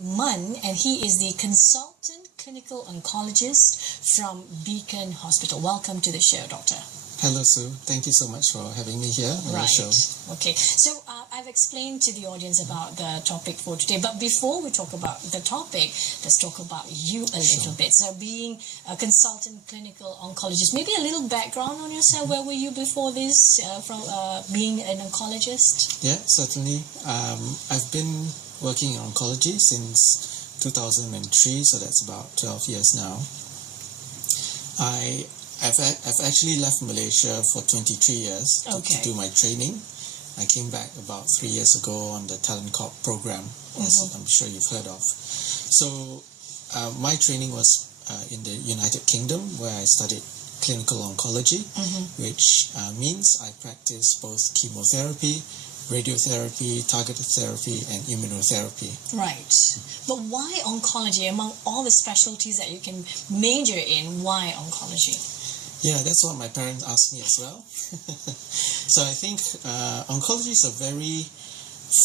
Mun, and he is the consultant clinical oncologist from Beacon Hospital. Welcome to the show, Doctor. Hello, Sue. Thank you so much for having me here on the show. Okay. So I've explained to the audience about the topic for today. But before we talk about the topic, let's talk about you a little bit. So being a consultant clinical oncologist, maybe a little background on yourself. Where were you before this, from being an oncologist? Yeah, certainly. I've been working in oncology since 2003, so that's about 12 years now. I've actually left Malaysia for 23 years to do my training. I came back about 3 years ago on the Talent Corp program, as I'm sure you've heard of. So my training was in the United Kingdom, where I studied clinical oncology, which means I practice both chemotherapy, radiotherapy, targeted therapy, and immunotherapy. Right. But why oncology? Among all the specialties that you can major in, why oncology? Yeah, that's what my parents asked me as well. So I think oncology is a very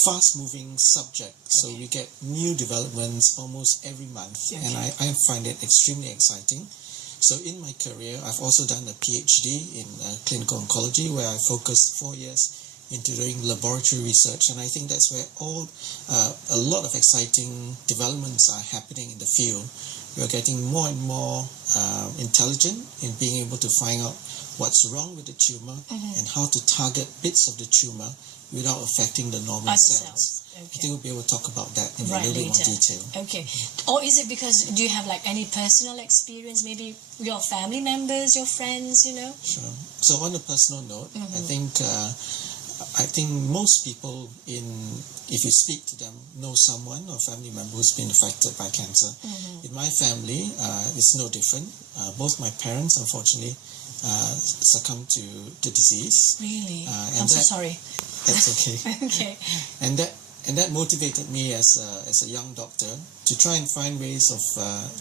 fast-moving subject. So we get new developments almost every month, and I find it extremely exciting. So in my career, I've also done a PhD in clinical oncology, where I focused 4 years into doing laboratory research, and I think that's where a lot of exciting developments are happening in the field. We're getting more and more intelligent in being able to find out what's wrong with the tumor and how to target bits of the tumor without affecting the normal cells. I think we'll be able to talk about that in a little bit more detail. Okay. Or is it because, do you have like any personal experience, maybe your family members, your friends, you know? Sure. So on a personal note, I think most people, if you speak to them, know someone or family member who's been affected by cancer. In my family, it's no different. Both my parents, unfortunately, succumbed to the disease. Really? I'm so sorry. That's okay. Okay. And that motivated me as a young doctor to try and find ways of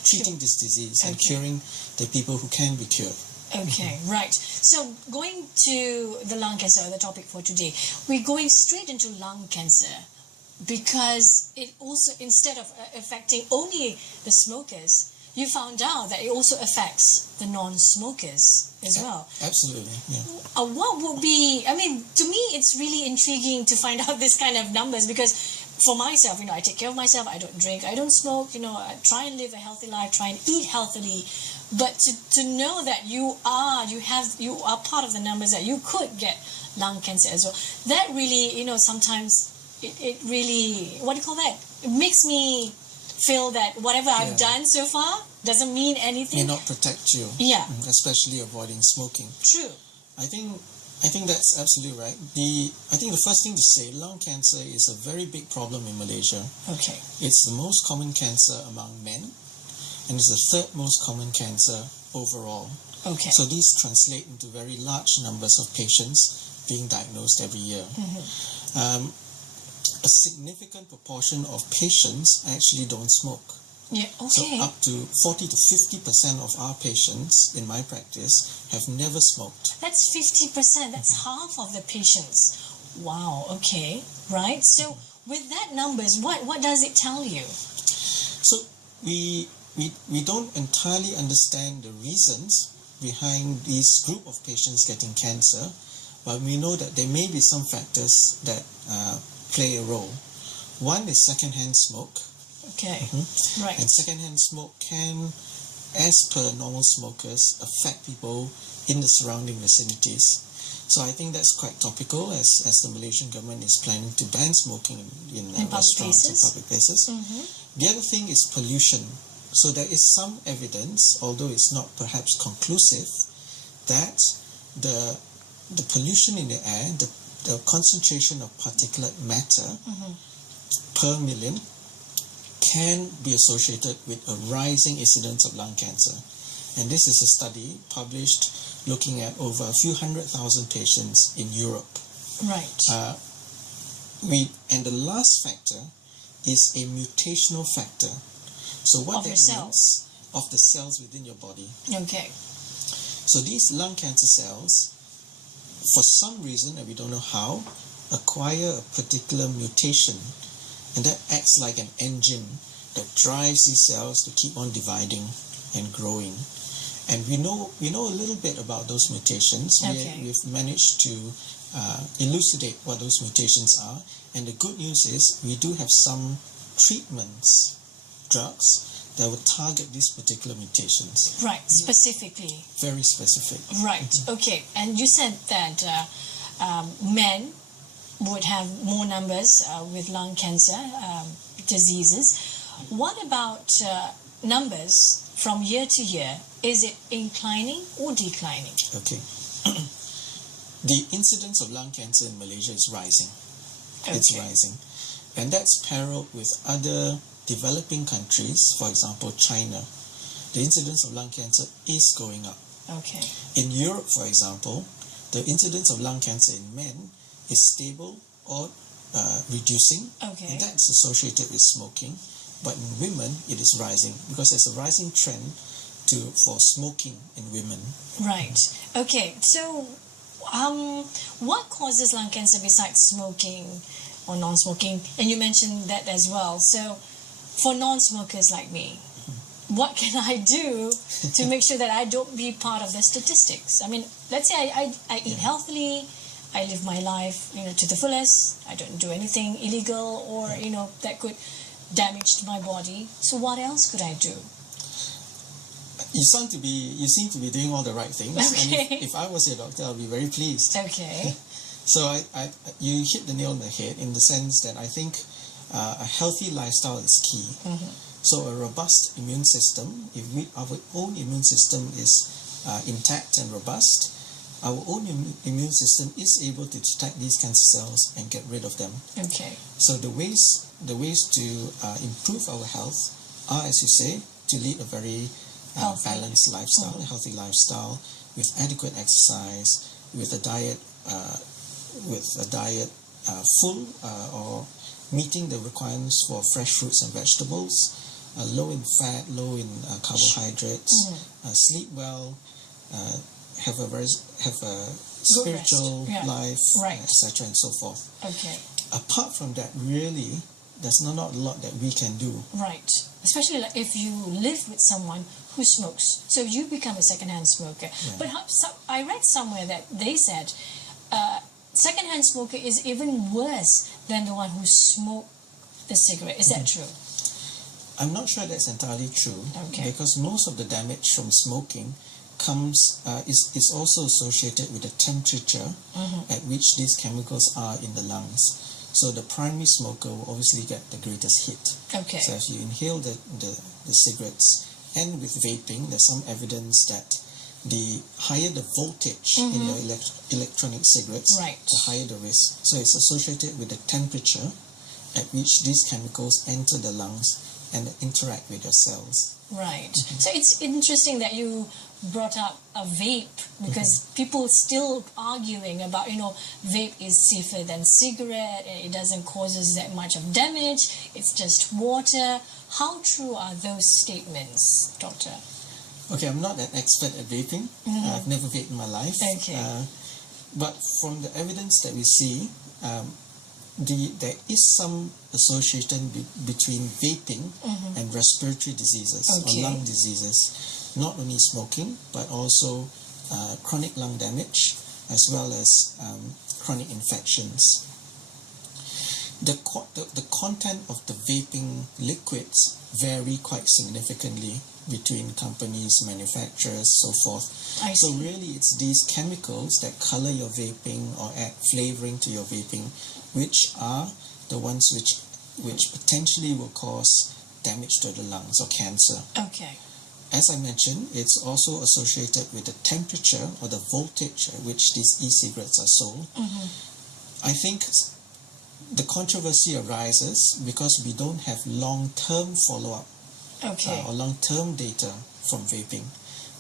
treating this disease and curing the people who can be cured. Okay, right. So going to the lung cancer, the topic for today, we're going straight into lung cancer because it also, instead of affecting only the smokers, you found out that it also affects the non-smokers as well. Absolutely, yeah. What would be, I mean, to me, it's really intriguing to find out this kind of numbers because for myself, you know, I take care of myself, I don't drink, I don't smoke, you know, I try and live a healthy life, try and eat healthily. But to know that you are part of the numbers that you could get lung cancer as well, that really, you know, sometimes it really, what do you call that? It makes me feel that whatever I've done so far doesn't mean anything. May not protect you. Yeah. Especially avoiding smoking. True. I think that's absolutely right. I think the first thing to say, lung cancer is a very big problem in Malaysia. Okay. It's the most common cancer among men, and it's the third most common cancer overall. Okay. So these translate into very large numbers of patients being diagnosed every year. A significant proportion of patients actually don't smoke. Yeah, okay. So up to 40 to 50% of our patients in my practice have never smoked. That's 50%. That's half of the patients. Wow, okay. Right. So with that numbers, what does it tell you? So we don't entirely understand the reasons behind this group of patients getting cancer, but we know that there may be some factors that play a role. One is secondhand smoke. Okay, right. And secondhand smoke can, as per normal smokers, affect people in the surrounding vicinities. So I think that's quite topical as the Malaysian government is planning to ban smoking in restaurants and public places. The other thing is pollution. So there is some evidence, although it's not perhaps conclusive, that the pollution in the air, the concentration of particulate matter per million can be associated with a rising incidence of lung cancer. And this is a study published looking at over a few 100,000 patients in Europe. Right. And the last factor is a mutational factor. So what that means of the cells within your body. Okay. So these lung cancer cells, for some reason, and we don't know how, acquire a particular mutation, and that acts like an engine that drives these cells to keep on dividing and growing. And we know a little bit about those mutations. Okay. We've managed to elucidate what those mutations are. And the good news is we do have some treatments, drugs, that will target these particular mutations. Right, specifically. Very specific. Right, okay. And you said that men would have more numbers with lung cancer diseases. What about numbers from year to year? Is it inclining or declining? Okay. The incidence of lung cancer in Malaysia is rising. Okay. It's rising. And that's paralleled with other developing countries, for example, China. The incidence of lung cancer is going up. Okay. In Europe, for example, the incidence of lung cancer in men is stable or reducing. Okay. And that's associated with smoking. But in women, it is rising because there's a rising trend for smoking in women. Right. Okay. So, what causes lung cancer besides smoking or non-smoking? And you mentioned that as well. So, for non-smokers like me, what can I do to make sure that I don't be part of the statistics? I mean, let's say I eat healthily, I live my life, to the fullest. I don't do anything illegal or, that could damage my body. So what else could I do? You seem to be doing all the right things. Okay. And if I was your doctor, I'll be very pleased. Okay. So you hit the nail on the head in the sense that I think a healthy lifestyle is key. Mm-hmm. So a robust immune system, if our own immune system is intact and robust, our own immune system is able to detect these cancer cells and get rid of them. Okay. So the ways to improve our health are, as you say, to lead a very balanced lifestyle, a healthy lifestyle with adequate exercise, with a diet full or meeting the requirements for fresh fruits and vegetables, low in fat, low in carbohydrates, sleep well, have a spiritual life, right, etc. and so forth. Okay. Apart from that, really, there's not a lot that we can do. Right. Especially like if you live with someone who smokes, so you become a secondhand smoker. Yeah. But I read somewhere that they said secondhand smoker is even worse than the one who smoked the cigarette. Is that true? I'm not sure that's entirely true. Okay. Because most of the damage from smoking is also associated with the temperature at which these chemicals are in the lungs. So the primary smoker will obviously get the greatest hit. Okay. So if you inhale the cigarettes, and with vaping, there's some evidence that the higher the voltage in your electronic cigarettes, right, the higher the risk. So it's associated with the temperature at which these chemicals enter the lungs and interact with your cells. Right. So it's interesting that you brought up a vape because people still arguing about, vape is safer than cigarette and it doesn't cause us that much of damage. It's just water. How true are those statements, Doctor? Okay, I'm not an expert at vaping. I've never vaped in my life. Okay. But from the evidence that we see, there is some association between vaping and respiratory diseases or lung diseases. Not only smoking, but also chronic lung damage as well as chronic infections. The content of the vaping liquids vary quite significantly between companies, manufacturers, so forth. So really it's these chemicals that color your vaping or add flavoring to your vaping which are the ones which potentially will cause damage to the lungs or cancer. Okay. As I mentioned, it's also associated with the temperature or the voltage at which these e-cigarettes are sold. I think the controversy arises because we don't have long-term follow-up or long-term data from vaping,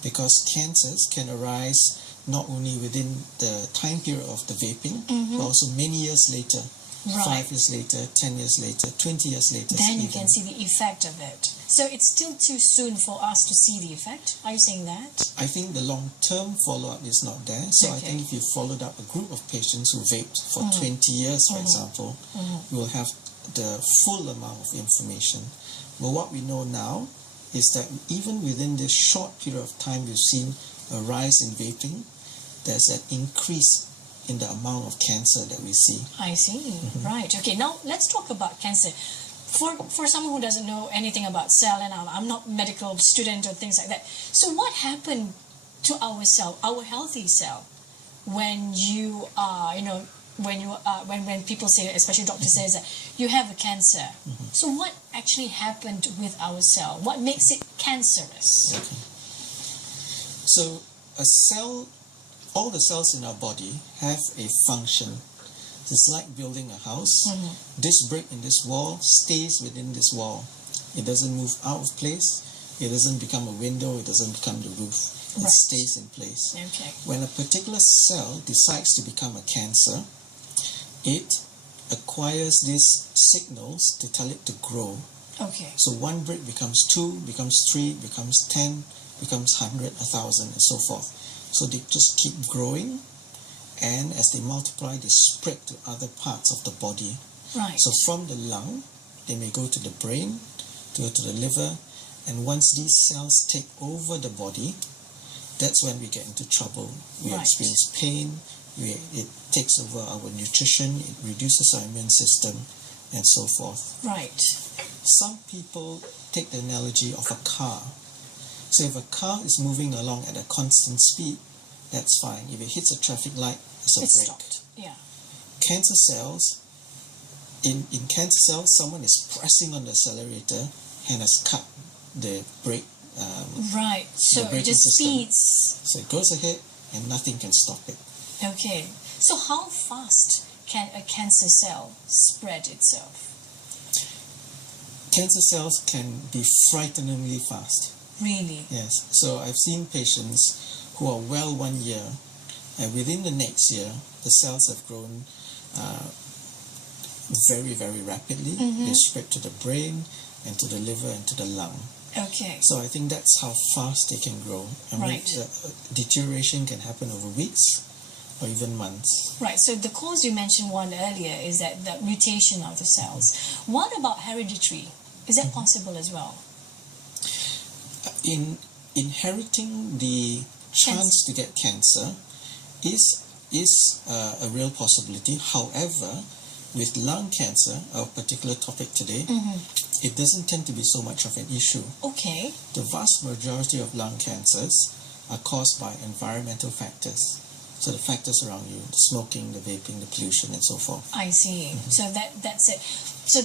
because cancers can arise not only within the time period of the vaping, but also many years later. Right. 5 years later, 10 years later, 20 years later. Then you can see the effect of it. So it's still too soon for us to see the effect? Are you saying that? I think the long-term follow-up is not there. So I think if you followed up a group of patients who vaped for 20 years, for example, you will have the full amount of information. But what we know now is that even within this short period of time, we've seen a rise in vaping. There's an increase in the amount of cancer that we see. I see. Right. Okay. Now let's talk about cancer. For someone who doesn't know anything about cell, and I'm not medical student or things like that. So what happened to our cell, our healthy cell, when you are, when people say, especially doctor says that you have a cancer. So what actually happened with our cell? What makes it cancerous? Okay. So a cell, all the cells in our body have a function. It's like building a house. This brick in this wall stays within this wall. It doesn't move out of place. It doesn't become a window. It doesn't become the roof. It stays in place. Okay. When a particular cell decides to become a cancer, it acquires these signals to tell it to grow. Okay. So one brick becomes 2, becomes 3, becomes 10, becomes 100, 1,000, and so forth. So they just keep growing, and as they multiply, they spread to other parts of the body. Right. So from the lung, they may go to the brain, to the liver, and once these cells take over the body, that's when we get into trouble. We experience pain, it takes over our nutrition, it reduces our immune system, and so forth. Right. Some people take the analogy of a car. So if a car is moving along at a constant speed, that's fine. If it hits a traffic light, it's a brake. Stopped. Yeah. Cancer cells, in cancer cells, someone is pressing on the accelerator and has cut the brake. Right. So it just speeds. So it goes ahead and nothing can stop it. Okay. So how fast can a cancer cell spread itself? Cancer cells can be frighteningly fast. Really? Yes. So I've seen patients who are well 1 year, and within the next year, the cells have grown very, very rapidly. They spread to the brain and to the liver and to the lung. Okay. So I think that's how fast they can grow. And deterioration can happen over weeks or even months. Right. So the cause you mentioned one earlier is that the mutation of the cells. What about hereditary? Is that possible as well? In inheriting the chance to get cancer is a real possibility. However, with lung cancer, our particular topic today, it doesn't tend to be so much of an issue. Okay. The vast majority of lung cancers are caused by environmental factors. So the factors around you, the smoking, the vaping, the pollution, and so forth. I see. So that's it. So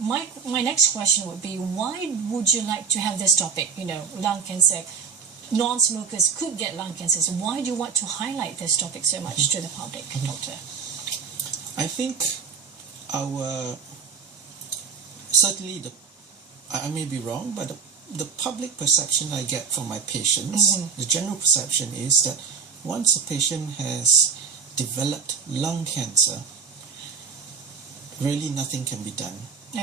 my next question would be, why would you like to have this topic? Lung cancer. Non-smokers could get lung cancer. So why do you want to highlight this topic so much to the public, Doctor? I think certainly I may be wrong, but the public perception I get from my patients, the general perception is that once a patient has developed lung cancer, really nothing can be done.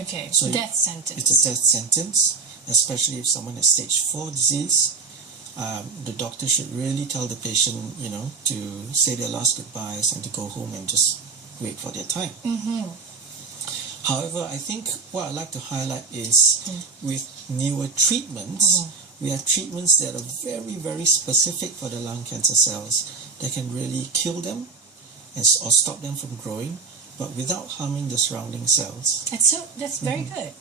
Okay, so death sentence. It's a death sentence, especially if someone has stage 4 disease. The doctor should really tell the patient, to say their last goodbyes and to go home and just wait for their time. However, I think what I'd like to highlight is with newer treatments, we have treatments that are very, very specific for the lung cancer cells that can really kill them or stop them from growing, but without harming the surrounding cells. That's very good.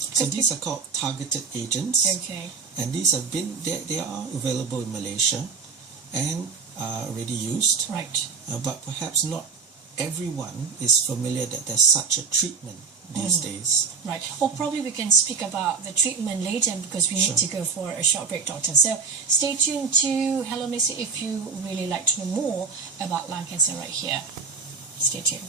So these are called targeted agents. Okay. And these have been, they are available in Malaysia and are already used. Right. But perhaps not everyone is familiar that there's such a treatment these days. Right. Or probably we can speak about the treatment later because we need to go for a short break, Doctor. So stay tuned to Hello Malaysia if you really like to know more about lung cancer right here. Stay tuned.